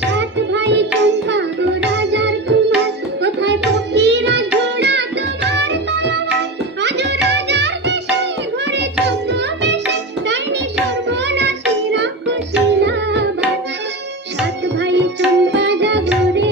সাত ভাই চম্পা গো রাজার কুমার, কোথায় ফকিরা ঘোড়া তোমার তলোয়ার? আজ রাজার দেশে ঘোরে ছদ্মবেশে, ডাইনি সর্বনাশী রাক্ষসী নাবার। সাত ভাই চম্পা জাগো রে